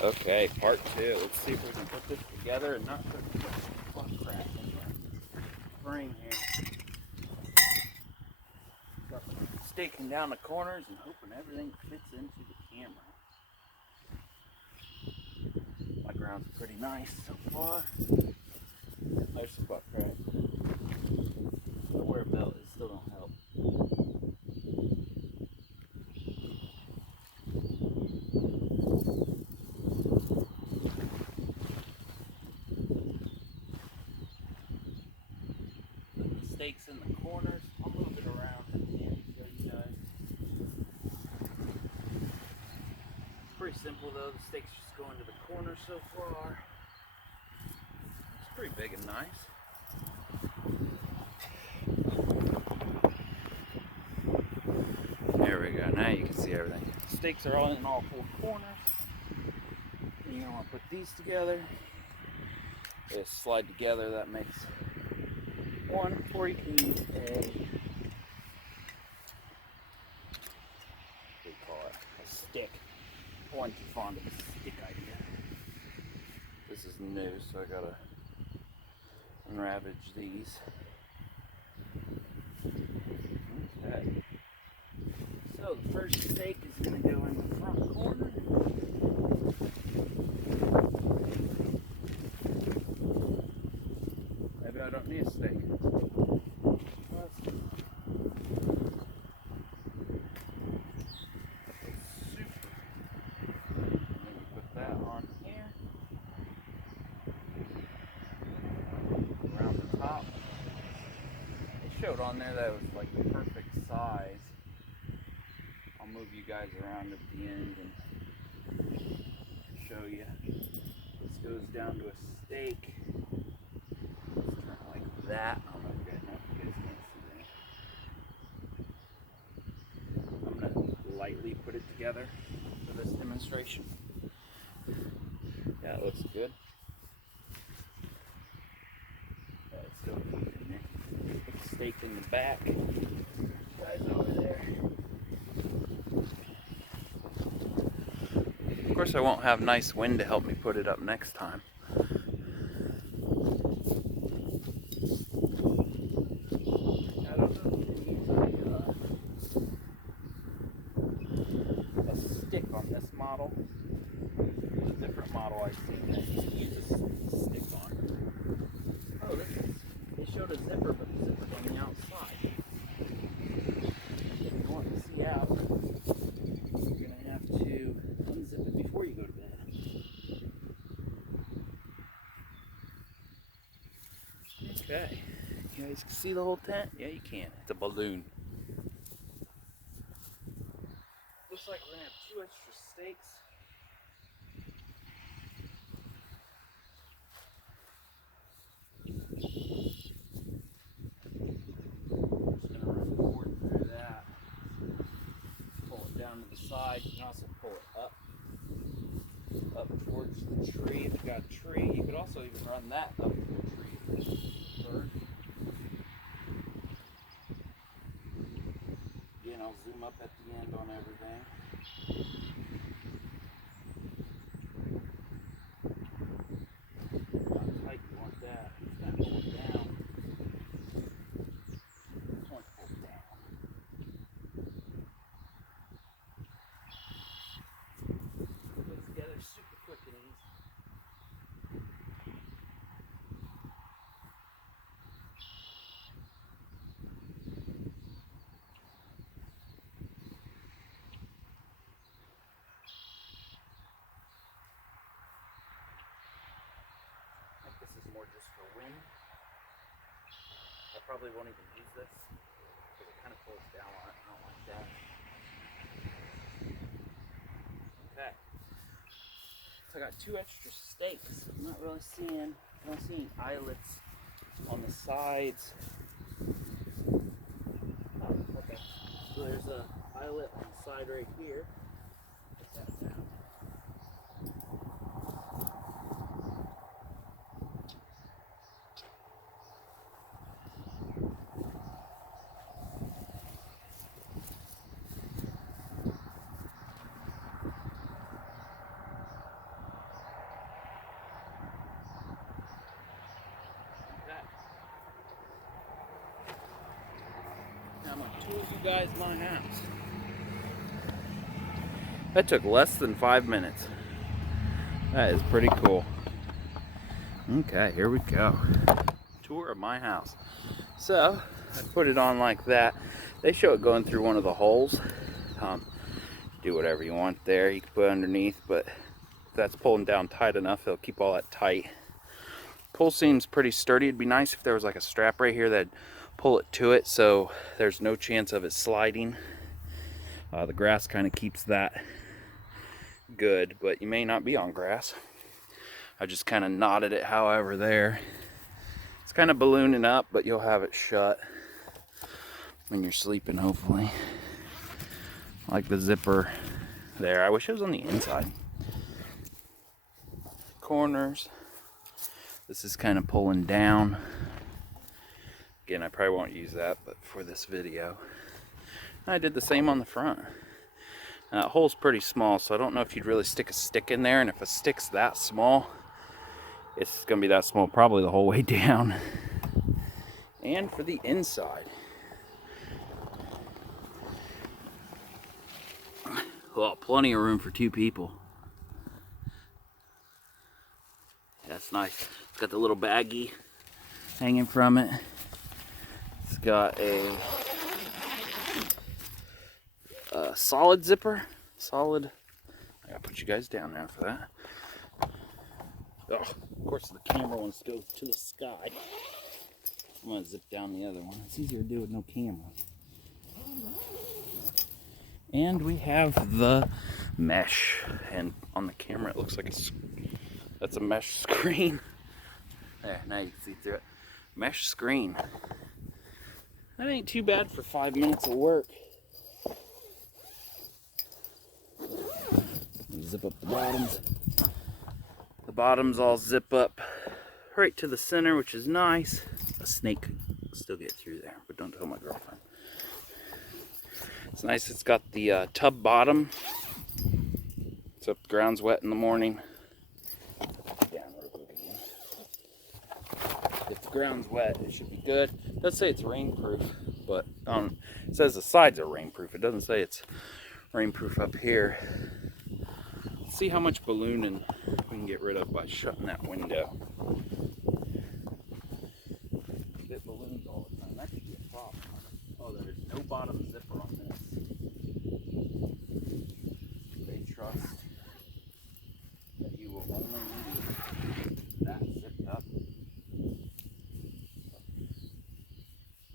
Okay, part two. Let's see if we can put this together and not put too much butt crack in the frame here. Staking down the corners and hoping everything fits into the camera. My ground's pretty nice so far. There's some butt crack. I wear a belt, it still don't help. Put the stakes in the corners. I'll move it around and show you guys. Pretty simple though, the stakes just go into the corner so far. It's pretty big and nice. There we go, now you can see everything. The stakes are all in all four corners. And you're gonna want to put these together. They slide together, that makes one, or you can use a stick. I wasn't too fond of the stick idea. This is new, so I gotta unravage these. Okay. So the first stake is gonna go in the front corner. Maybe I don't need a stake. Showed on there that it was like the perfect size. I'll move you guys around at the end and show you. This goes down to a stake. Let's turn it like that. I don't know if you guys can't see that. I'm gonna lightly put it together for this demonstration. Yeah, it looks good. Let's go stake in the back. Guys over there. Of course I won't have nice wind to help me put it up next time. I don't know if you use a stick on this model. There's a different model I've seen that you can use a stick on. Oh, this is, they showed a zipper, but the zipper's on the outside. If you want to see out, you're going to have to unzip it before you go to bed. Okay, you guys can see the whole tent? Yeah, you can. It's a balloon. Looks like we're going to have 2 extra stakes. To the side. You can also pull it up towards the tree. If you got a tree, you could also even run that up to the tree. Again, I'll zoom up at the end on everything. How tight you want that? Just kind of pull it down. Pull it down. Super quick and easy. I think this is more just for wind. I probably won't even use this because it kind of pulls down on it. I don't like that. Okay. So I got 2 extra stakes. I'm not really seeing, I don't see any eyelets on the sides. Oh, okay. So there's an eyelet on the side right here. Put that down. guys my house. That took less than 5 minutes. That is pretty cool. Okay, here we go. Tour of my house. So, I put it on like that. They show it going through one of the holes. Do whatever you want there. You can put it underneath, but if that's pulling down tight enough, it'll keep all that tight. Pull seems pretty sturdy. It'd be nice if there was like a strap right here that'd pull it to it, so there's no chance of it sliding. The grass kind of keeps that good, but you may not be on grass. I just kind of knotted it however there. It's kind of ballooning up, but you'll have it shut when you're sleeping, hopefully. Like the zipper there. I wish it was on the inside. Corners. This is kind of pulling down. Again, I probably won't use that, but for this video. I did the same on the front. That hole's pretty small, so I don't know if you'd really stick a stick in there, and if a stick's that small, it's gonna be that small probably the whole way down. And for the inside. Well, plenty of room for 2 people. That's nice. It's got the little baggie hanging from it. It's got a solid zipper. Solid. I gotta put you guys down now for that. Oh, of course the camera wants to go to the sky. I'm gonna zip down the other one. It's easier to do with no camera. And we have the mesh, and on the camera it looks like that's a mesh screen. Yeah, now you can see through it. Mesh screen. That ain't too bad for 5 minutes of work. Zip up the bottoms. The bottoms all zip up right to the center, which is nice. A snake could still get through there, but don't tell my girlfriend. It's nice. It's got the tub bottom. So if the ground's wet in the morning, down real quick again. If the ground's wet, it should be good. It does say it's rainproof, but it says the sides are rainproof. It doesn't say it's rainproof up here. Let's see how much ballooning we can get rid of by shutting that window. It balloons all the time. That could be a problem. Oh, there's no bottom zipper on this. They trust that you will only need that zipped up.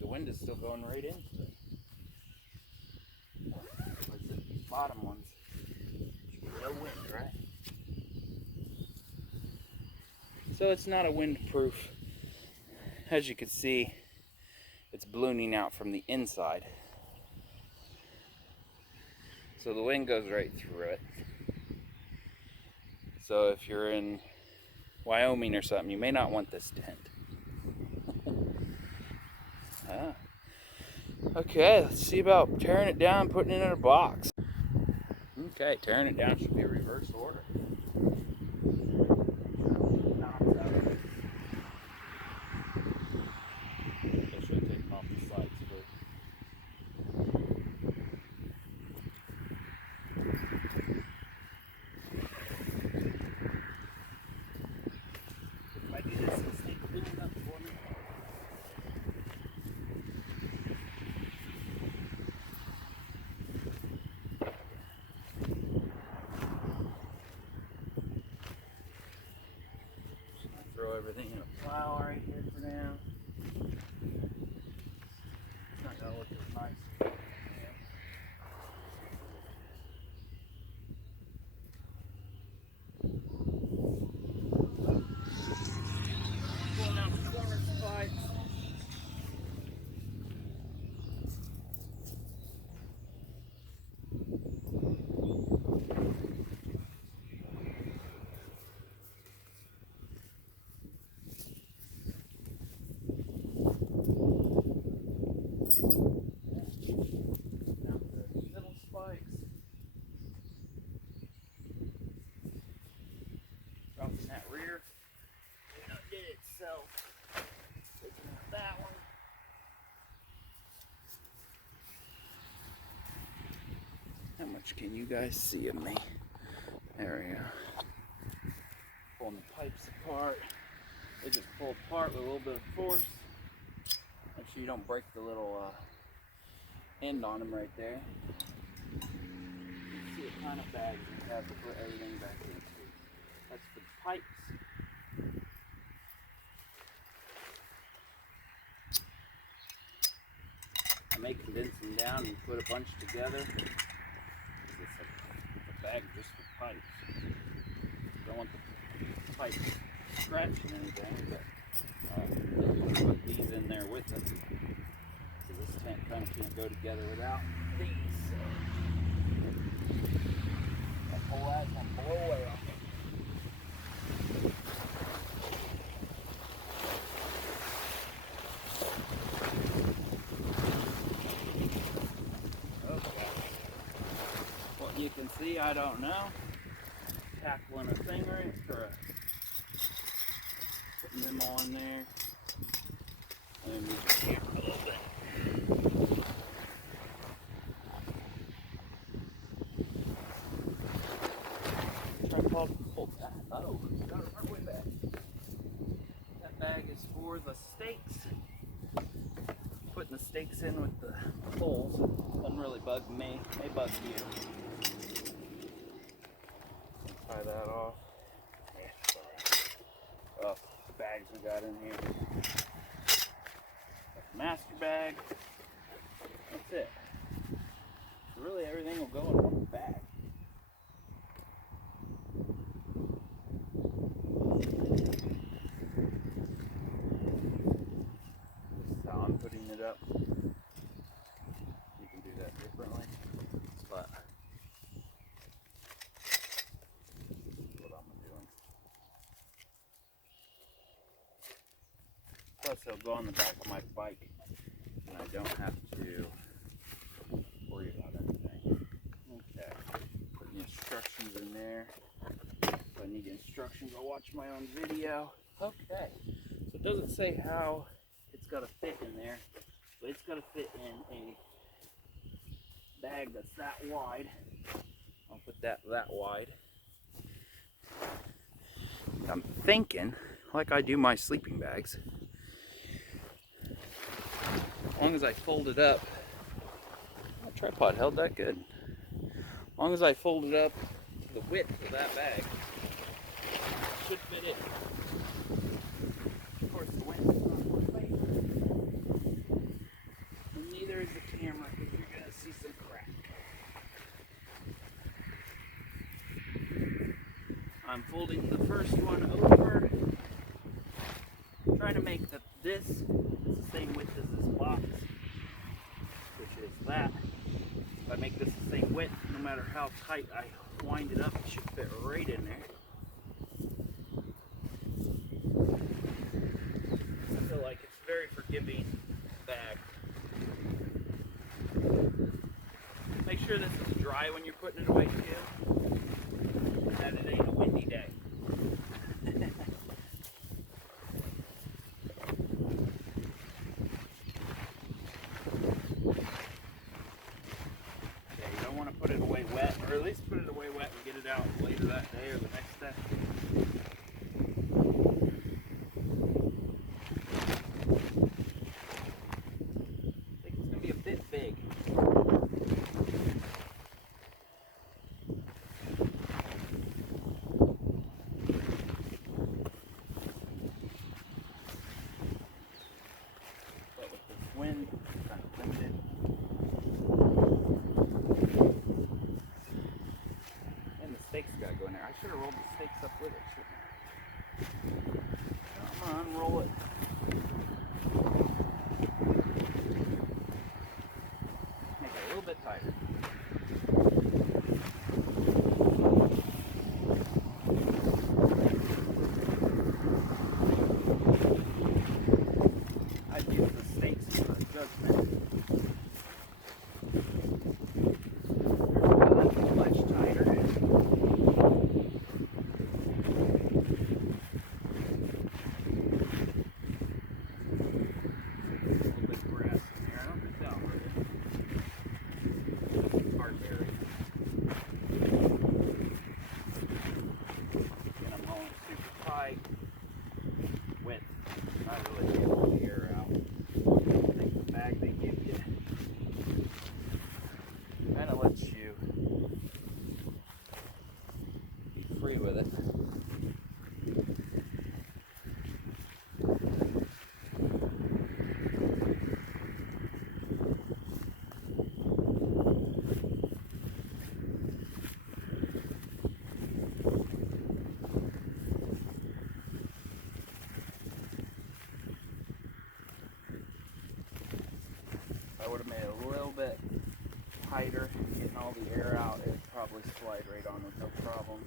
The wind is still going right into it. If I zip these bottom ones, no wind, right? So it's not a windproof. As you can see, it's ballooning out from the inside. So the wind goes right through it. So if you're in Wyoming or something, you may not want this tent. Okay, let's see about tearing it down and putting it in a box. Okay, tearing it down should be a reverse order. Throw everything in a pile right here for now. It's not gonna look as nice. Pulling out the corner spikes. Dropping that rear. Undid itself. Taking out that one. Can you guys see me? There we go. Pulling the pipes apart. They just pull apart with a little bit of force. Make sure you don't break the little end on them right there. You can see what kind of bags you have to put everything back into. That's for the pipes. I may condense them down and put a bunch together. It's a bag just for pipes. Don't want the pipes scratching anything, but put these in there with it. So this tank kind of can't go together without these. So that whole ass one blow away on me. Okay. What you can see, I don't know. Tackling a thing right, or putting them all in there. And move the camera a little bit. Tripod hold that. Oh, got it right way back. That bag is for the stakes. Putting the stakes in with the poles doesn't really bug me. May bug you. Tie that off. Yeah, sorry. Oh, the bags we got in here. Master bag. That's it. So really everything will go in one bag. This is how I'm putting it up. You can do that differently, but this is what I'm doing. Plus it'll go on the back of my bike. And I don't have to worry about anything. Okay, putting the instructions in there. If I need instructions, I'll watch my own video. Okay, so it doesn't say how it's got to fit in there, but it's got to fit in a bag that's that wide. I'll put that wide. I'm thinking, like I do my sleeping bags, as long as I fold it up, oh, tripod held that good. As long as I fold it up to the width of that bag, it should fit in. Of course, the wind is not my favorite. And neither is the camera, because you're going to see some crack. I'm folding the first one over, trying to make this is the same width as this box, which is that. If I make this the same width, no matter how tight I wind it up, it should fit right in there. I feel like it's a very forgiving bag. Make sure this is dry when you're putting it away too, that it ain't a windy day. Put it away wet, or at least put it away wet and get it out later that day or the next day. I think it's going to be a bit big. But with this wind, it's kind of limited. Stakes got to go in there. I should have rolled the stakes up with it, shouldn't I? I'm going to unroll it. Make it a little bit tighter. I've used the stakes for judgment. Much tighter. with it. I would have made it a little bit tighter, getting all the air out. It'd probably slide right on with no problem.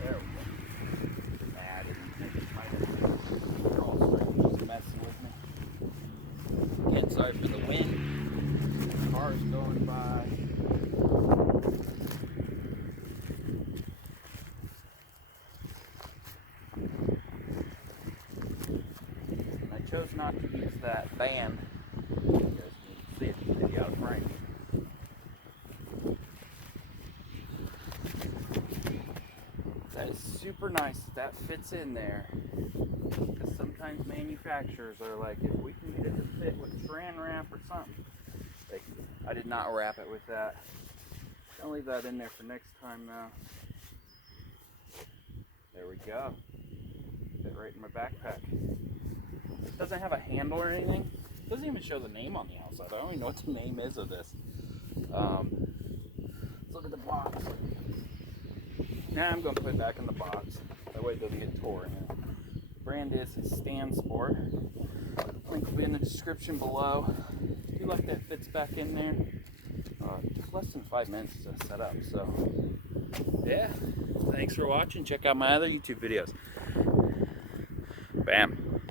There we go. Nah, I didn't might have. They're all starting to just messing with me. Again, sorry for the wind. Cars going by. I chose not to use that band. You guys can see it in the video frame. That is super nice that fits in there. Because sometimes manufacturers are like, if we can get it to fit with Saran wrap or something. Like, I did not wrap it with that. I'll leave that in there for next time now. There we go. Fit right in my backpack. It doesn't have a handle or anything. It doesn't even show the name on the outside. I don't even know what the name is of this. Let's look at the box. Now I'm going to put it back in the box. That way it doesn't get torn. Brand is Stansport. Link will be in the description below. I do like that fits back in there. Took less than 5 minutes to set up. So yeah, thanks for watching. Check out my other YouTube videos. Bam.